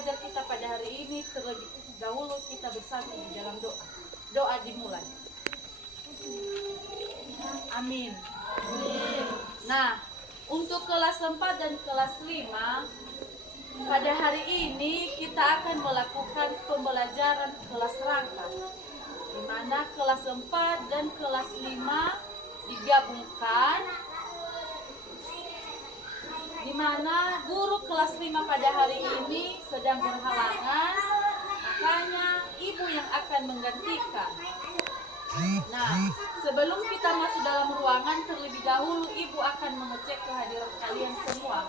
belajar kita pada hari ini, terlebih dahulu kita bersatu di dalam doa. Doa dimulai. Amin. Nah, untuk kelas 4 dan kelas 5, pada hari ini kita akan melakukan pembelajaran kelas rangka, di mana kelas 4 dan kelas 5 digabungkan, di mana guru kelas 5 pada hari ini sedang berhalangan, makanya ibu yang akan menggantikan. Nah, sebelum kita masuk dalam ruangan, terlebih dahulu ibu akan mengecek kehadiran kalian semua.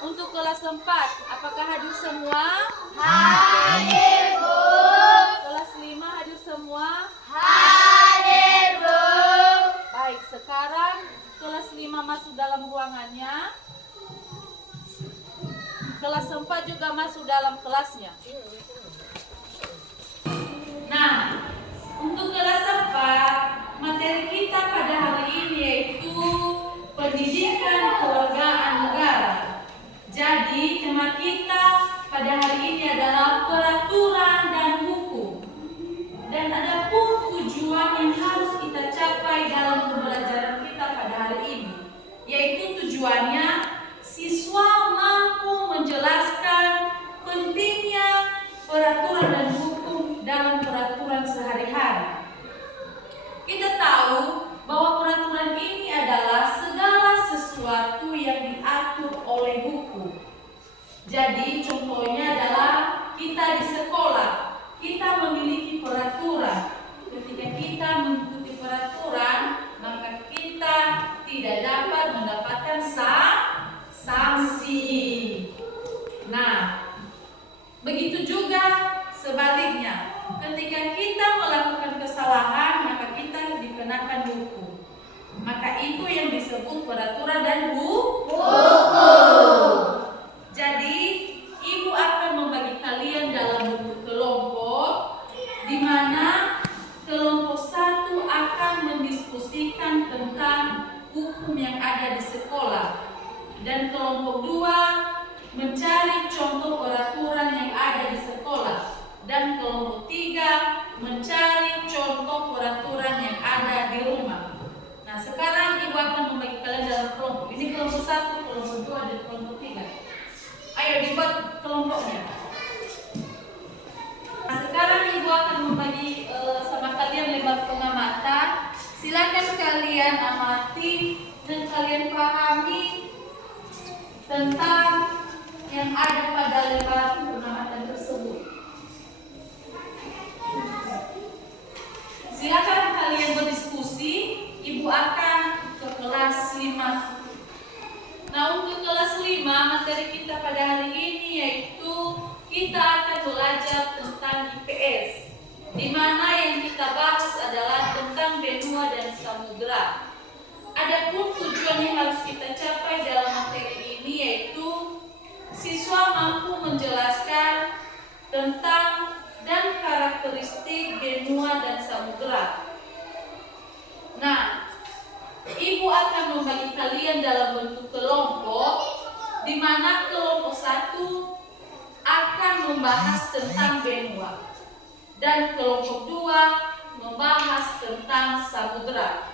Untuk kelas 4, apakah hadir semua? Hadir, Bu. Kelas 5 hadir semua? Hadir, Bu. Baik, sekarang kelas 5 masuk dalam ruangannya. Kelas 4 juga masuk dalam kelasnya. Nah, untuk kelas 4, materi kita pada hari ini yaitu pendidikan kewargaan negara. Jadi, tema kita pada hari ini adalah peraturan dan hukum. Dan ada pun tujuan yang harus kita capai dalam pembelajaran kita pada hari ini, yaitu tujuannya siswa mampu menjelaskan pentingnya peraturan dan hukum dalam peraturan sehari-hari. Kita tahu bahwa peraturan ini adalah segala sesuatu yang diatur oleh hukum. Jadi contohnya adalah kita di sekolah, kita memiliki peraturan. Ketika kita mengikuti peraturan, maka kita tidak dapat mendapatkan sanksi. Nah, begitu juga sebaliknya. Ketika kita melakukan kesalahan, maka kita dikenakan hukum. Maka itu yang disebut peraturan dan hukum. Jadi, ibu akan membagi kalian dalam bentuk kelompok, di mana kelompok 1 akan mendiskusikan tentang hukum yang ada di sekolah, dan kelompok 2 mencari contoh peraturan yang ada di sekolah, dan kelompok 3 mencari contoh peraturan yang ada di rumah. Nah, sekarang ibu akan membagi kalian dalam kelompok. Ini kelompok 1, kelompok 2, dan kelompok 3. Ayo dibuat kelompoknya. Nah, sekarang ibu akan membagi sama kalian lembar pengamatan. Silakan kalian amati dan kalian pahami tentang yang ada pada lembar pengamatan tersebut. Silakan kalian berdiskusi. Ibu akan ke kelas 5. Nah, untuk kelas 5, materi kita pada hari ini yaitu kita akan belajar tentang IPS, di mana yang kita bahas adalah tentang benua dan samudera. Adapun tujuan yang harus kita capai dalam materi ini yaitu siswa mampu menjelaskan tentang dan karakteristik benua dan samudera. Nah, ibu akan membagi kalian dalam bentuk kelompok, di mana kelompok 1 akan membahas tentang benua, dan kelompok 2 membahas tentang samudera.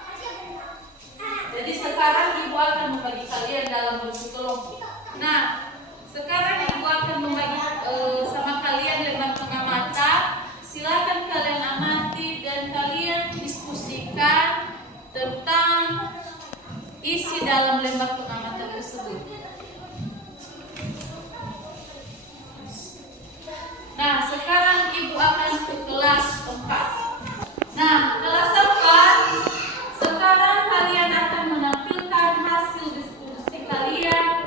Jadi sekarang ibu akan membagi kalian dalam bentuk kelompok. Nah, sekarang ibu akan membagi sama kalian lembar pengamatan. Silakan kalian amati dan kalian diskusikan tentang isi dalam lembar pengamatan tersebut. Nah, sekarang ibu akan ke kelas 4. Nah, kelas 4, sekarang kalian akan menampilkan hasil diskusi kalian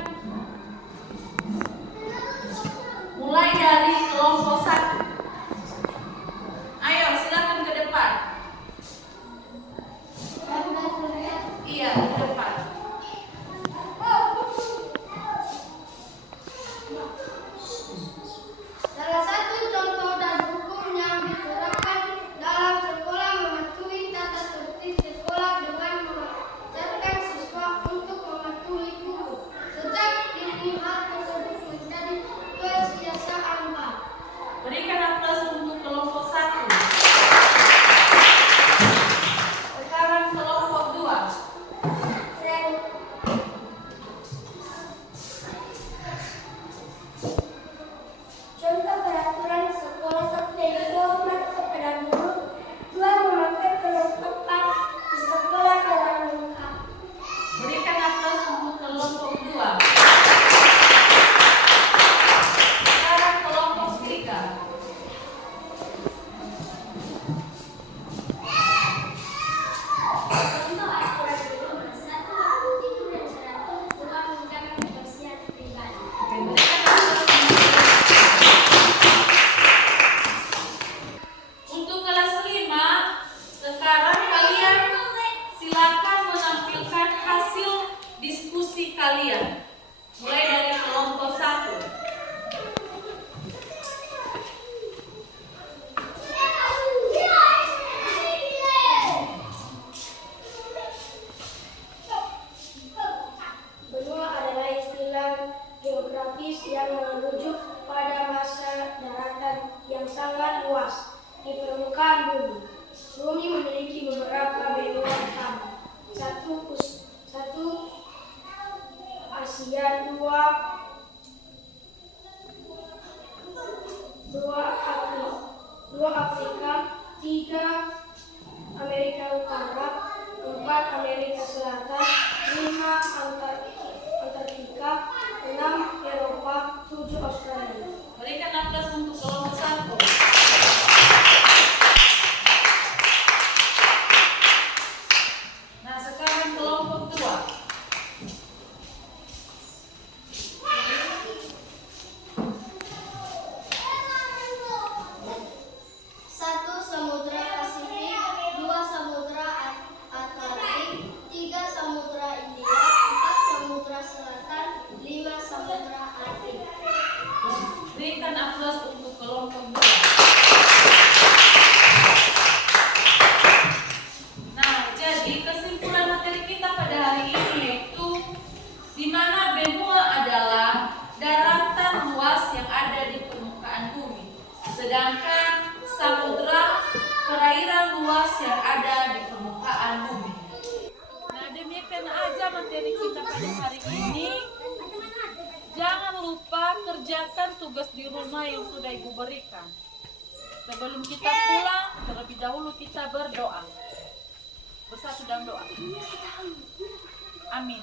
permukaan bumi. Bumi memiliki beberapa benua utama. Satu Asia, dua Afrika, tiga Amerika Utara, empat Amerika Selatan, lima Antartika, enam Eropa, tujuh Australia. Berikan aplaus untuk kelompok 1. Nah, sekarang kelompok 2. Satu Samudra Pasifik, dua Samudra Atlantik, tiga Samudra India, empat Samudra Selatan, lima Samudra Arktik. Berikan aplaus untuk kelompok 2. Nah, jadi kesimpulan materi kita pada hari ini yaitu di mana benua adalah daratan luas yang ada di permukaan bumi, sedangkan samudra perairan luas yang ada di permukaan bumi. Nah, demikian aja materi kita pada hari ini. Jangan lupa kerjakan tugas di rumah yang sudah Ibu berikan. Sebelum kita pulang, terlebih dahulu kita berdoa. Bersatu dalam doa. Amin.